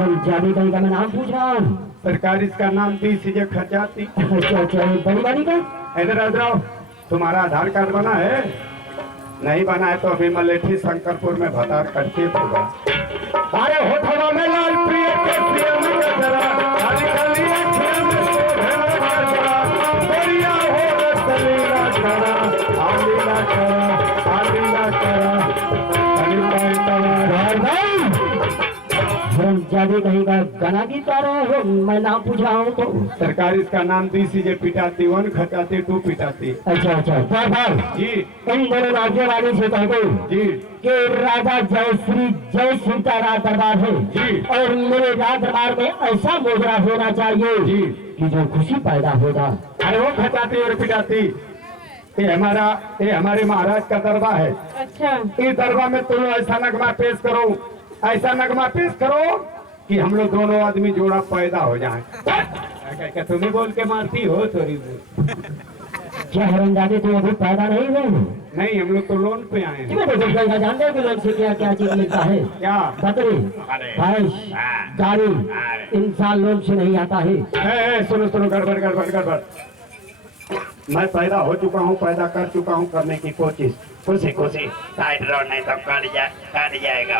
जाने कहीं का मैं नाम पूछ रहा हूँ। सरकार इसका नाम थी सीजे खचाती। अच्छा बड़ी वाली का। इधर आ जाओ, तुम्हारा आधार कार्ड बना है? नहीं बना है तो अभी मलेठी शंकरपुर में भतार करके होगा। अरे होठवा में लाल प्रिय के प्रिय में गजरा, खाली खाली अखियां में शोभे गजरा, बढ़िया हो रसलीला करा, आलीला करा, आलीला करा, अलीला करा। जाने कहीं का गाना गीत गा रहे हो, मैं नाम पूछ रहा हूँ तो। सरकार इसका नाम दी सीजे पिटाती 1 खचाती 2 पिटाती। अच्छा जी इन दोनों राज्य वाले से कह दो जी कि राजा जय सीताराम दरबार है जी, और मेरे राज दरबार में ऐसा मोजरा होना चाहिए जी कि जो खुशी पैदा होगा। अरे वो खचाती और पिटाती, ये हमारे महाराज का दरबार है। अच्छा इस दरबार में तुम ऐसा नगमा पेश करो, ऐसा नगमा पेश करो कि हम लोग दोनों आदमी जोड़ा पैदा हो जाए। क्या तुम ही बोल के मारती हो? थोड़ी क्या हरमजादे तुम अभी पैदा नहीं हुए हो? नहीं, हम लोग तो लोन पे आए हैं। जानते हो कि लोन से क्या क्या चीज मिलता है? क्या? बकरी, भैंस, गाड़ी, इंसान लोन से नहीं आता है। सुनो गड़बड़। मैं पैदा हो चुका हूँ, पैदा कर चुका हूँ, करने की कोशिश। खुशी साइड रोड नहीं तो कट जाएगा।